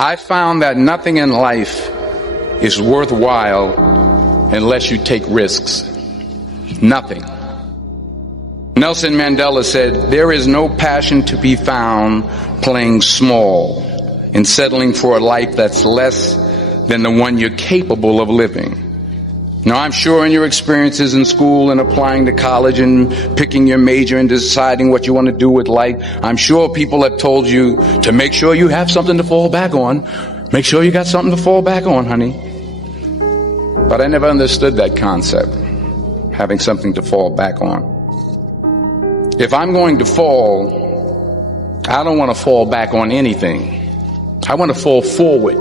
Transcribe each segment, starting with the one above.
I found that nothing in life is worthwhile unless you take risks. Nothing. Nelson Mandela said, "There is no passion to be found playing small and settling for a life that's less than the one you're capable of living." Now, I'm sure in your experiences in school and applying to college and picking your major and deciding what you want to do with life, I'm sure people have told you to make sure you have something to fall back on. Make sure you got something to fall back on, honey. But I never understood that concept, having something to fall back on. If I'm going to fall, I don't want to fall back on anything. I want to fall forward.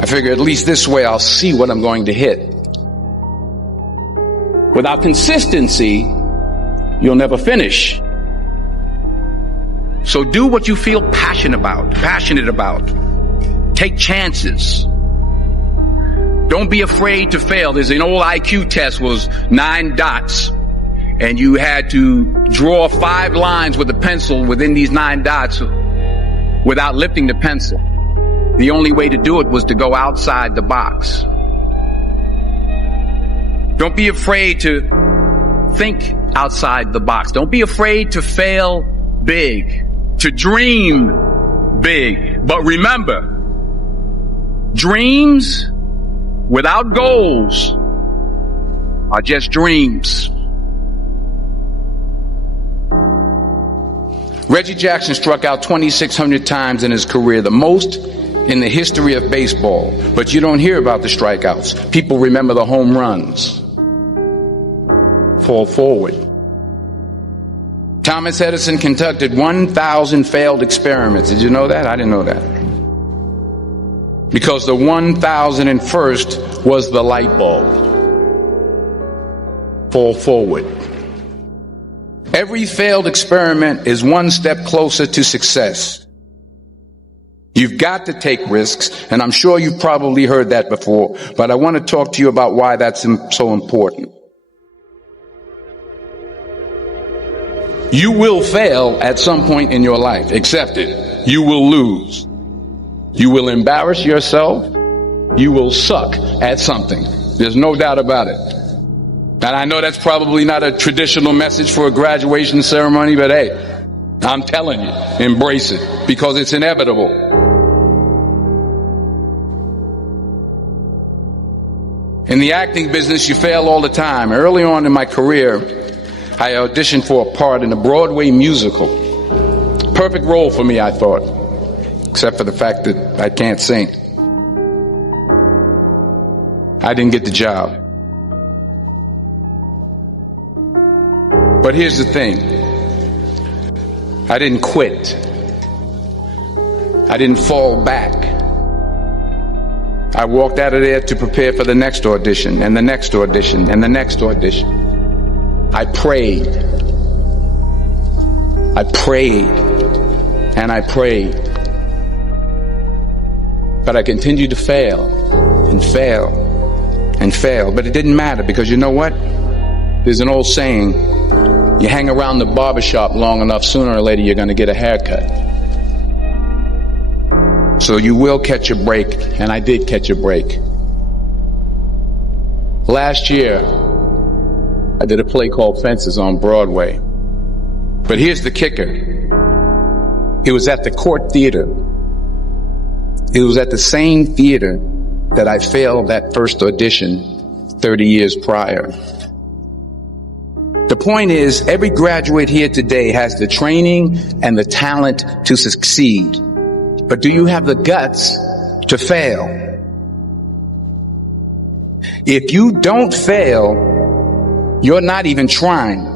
I figure at least this way I'll see what I'm going to hit. Without consistency, you'll never finish. So do what you feel passionate about. Take chances. Don't be afraid to fail. There's an old IQ test, was 9 dots. And you had to draw 5 lines with a pencil within these 9 dots without lifting the pencil. The only way to do it was to go outside the box. Don't be afraid to think outside the box. Don't be afraid to fail big, to dream big. But remember, dreams without goals are just dreams. Reggie Jackson struck out 2,600 times in his career, the most in the history of baseball. But you don't hear about the strikeouts. People remember the home runs. Fall forward. Thomas Edison conducted 1,000 failed experiments. Did you know that? I didn't know that. Because the 1,001st was the light bulb. Fall forward. Every failed experiment is one step closer to success. You've got to take risks, and I'm sure you've probably heard that before, but I want to talk to you about why that's so important. You will fail at some point in your life. Accept it. You will lose. You will embarrass yourself. You will suck at something. There's no doubt about it. And I know that's probably not a traditional message for a graduation ceremony, but hey, I'm telling you, embrace it, because it's inevitable. In the acting business, you fail all the time. Early on in my career, I auditioned for a part in a Broadway musical. Perfect role for me, I thought, except for the fact that I can't sing. I didn't get the job. But here's the thing. I didn't quit. I didn't fall back. I walked out of there to prepare for the next audition, and the next audition, and the next audition. I prayed. I prayed. And I prayed. But I continued to fail and fail and fail. But it didn't matter, because you know what? There's an old saying, you hang around the barbershop long enough, sooner or later you're going to get a haircut. So you will catch a break, and I did catch a break. Last year, I did a play called Fences on Broadway. But here's the kicker. It was at the Court Theater. It was at the same theater that I failed that first audition 30 years prior. The point is, every graduate here today has the training and the talent to succeed. But do you have the guts to fail? If you don't fail, you're not even trying.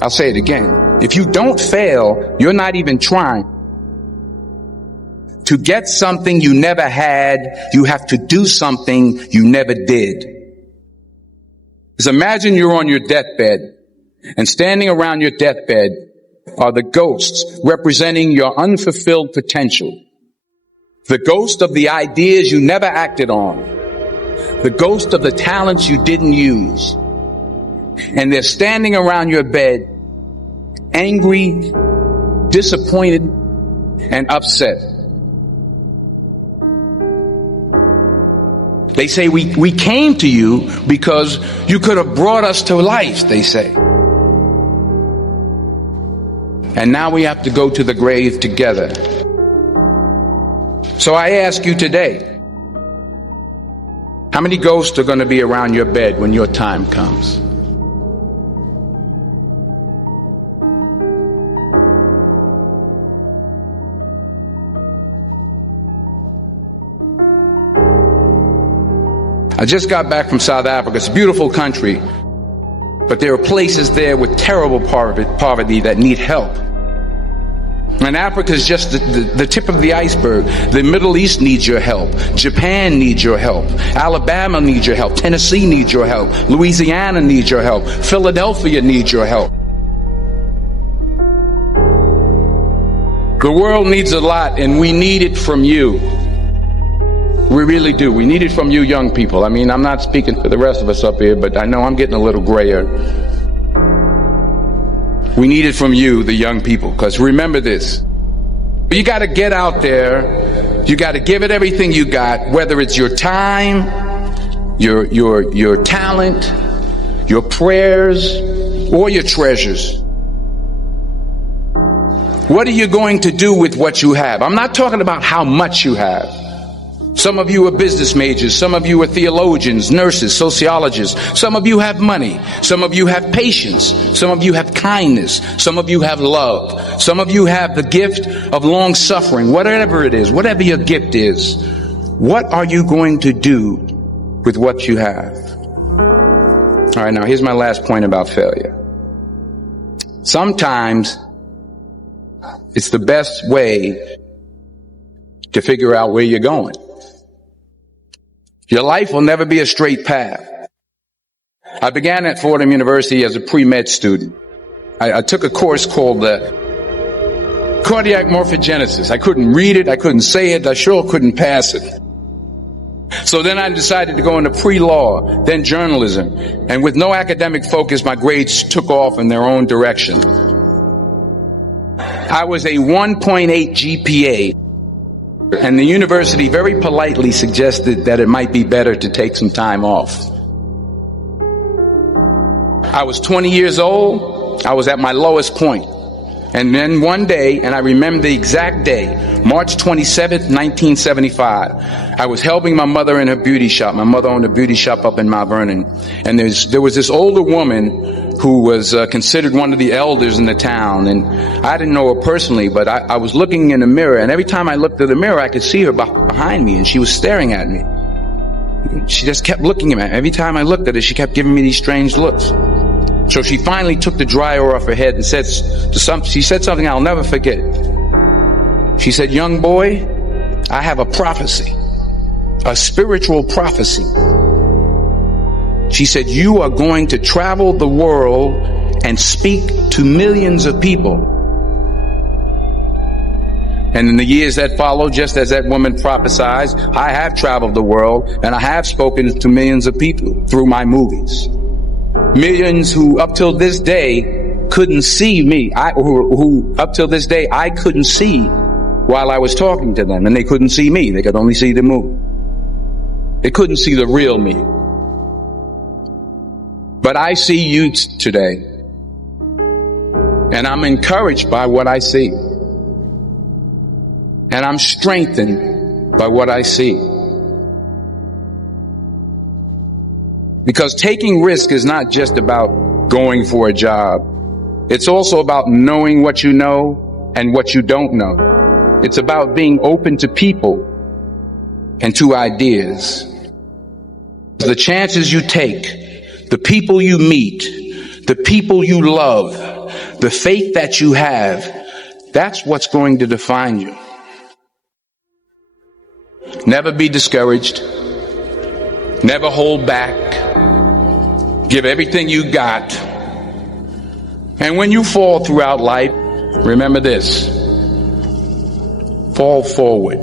I'll say it again. If you don't fail, you're not even trying. To get something you never had, you have to do something you never did. Just imagine you're on your deathbed, and standing around your deathbed are the ghosts representing your unfulfilled potential. The ghost of the ideas you never acted on. The ghost of the talents you didn't use. And they're standing around your bed, angry, disappointed, and upset. They say, we came to you because you could have brought us to life, they say. And now we have to go to the grave together. So I ask you today, how many ghosts are going to be around your bed when your time comes? I just got back from South Africa. It's a beautiful country, but there are places there with terrible poverty that need help. And Africa is just the tip of the iceberg. The Middle East needs your help. Japan needs your help. Alabama needs your help. Tennessee needs your help. Louisiana needs your help. Philadelphia needs your help. The world needs a lot, and we need it from you. We really do. We need it from you young people. I mean, I'm not speaking for the rest of us up here, but I know I'm getting a little grayer. We need it from you, the young people, because remember this. You got to get out there. You got to give it everything you got, whether it's your time, your talent, your prayers, or your treasures. What are you going to do with what you have? I'm not talking about how much you have. Some of you are business majors. Some of you are theologians, nurses, sociologists. Some of you have money. Some of you have patience. Some of you have kindness. Some of you have love. Some of you have the gift of long suffering. Whatever it is, whatever your gift is, what are you going to do with what you have? All right, now here's my last point about failure. Sometimes it's the best way to figure out where you're going. Your life will never be a straight path. I began at Fordham University as a pre-med student. I took a course called cardiac morphogenesis. I couldn't read it. I couldn't say it. I sure couldn't pass it. So then I decided to go into pre-law, then journalism. And with no academic focus, my grades took off in their own direction. I was a 1.8 GPA. And the university very politely suggested that it might be better to take some time off. I was 20 years old. I was at my lowest point. And then one day, and I remember the exact day, March 27th, 1975, I was helping my mother in her beauty shop. My mother owned a beauty shop up in Mount Vernon. And there was this older woman who was considered one of the elders in the town. And I didn't know her personally, but I was looking in the mirror. And every time I looked at the mirror, I could see her behind me. And she was staring at me. She just kept looking at me. Every time I looked at her, she kept giving me these strange looks. So she finally took the dryer off her head and she said something I'll never forget. She said, "Young boy, I have a prophecy, a spiritual prophecy." She said, "You are going to travel the world and speak to millions of people." And in the years that followed, just as that woman prophesied, I have traveled the world and I have spoken to millions of people through my movies. Millions who up till this day couldn't see me, who up till this day I couldn't see while I was talking to them, and they couldn't see me. They could only see the movie. They couldn't see the real me. But I see you today, and I'm encouraged by what I see. And I'm strengthened by what I see. Because taking risk is not just about going for a job. It's also about knowing what you know and what you don't know. It's about being open to people and to ideas. The chances you take, the people you meet, the people you love, the faith that you have, that's what's going to define you. Never be discouraged. Never hold back. Give everything you got. And when you fall throughout life, remember this: fall forward.